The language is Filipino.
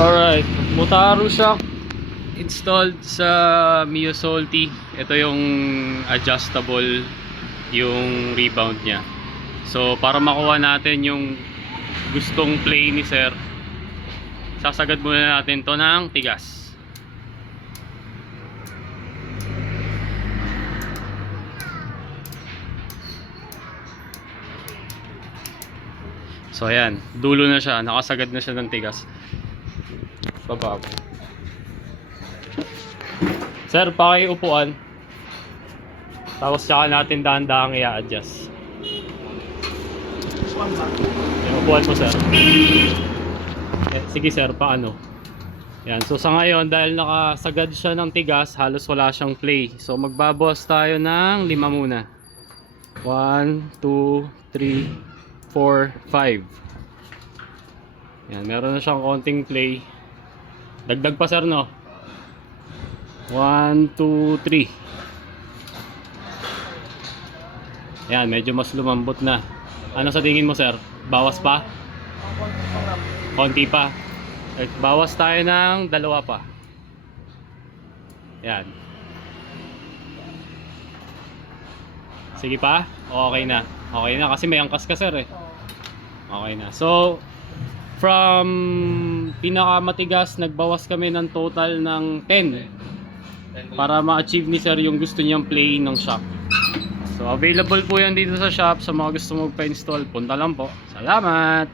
Alright, Motaro shock installed sa Mio Solti. Ito yung adjustable yung rebound nya. So para makuha natin yung gustong play ni sir, sasagad muna natin to ng tigas. So ayan, dulo na siya, nakasagad na siya ng tigas. Baba. Sir, pakiupuan. Tapos tsaka natin dahan-dahang i-adjust. Yung upuan po, sir. Sige sir, paano? Yan, so sa ngayon, dahil nakasagad siya ng tigas, halos wala siyang play. So magbabawas tayo ng 5 muna. 1, 2, 3, 4, 5. Yan, meron na siyang konting play. Dagdag pa sir, no? 1, 2, 3. Yan, medyo mas lumambot na. Ano sa tingin mo sir? Bawas pa? Konti pa. Bawas tayo ng 2 pa. Yan. Sige pa? Okay na. Okay na kasi may angkas ka sir eh. Okay na. So from pinakamatigas, nagbawas kami ng total ng 10 para ma-achieve ni sir yung gusto niyang play ng shock. So available po yan dito sa shop. Sa mga gusto magpa-install, punta lang po. Salamat!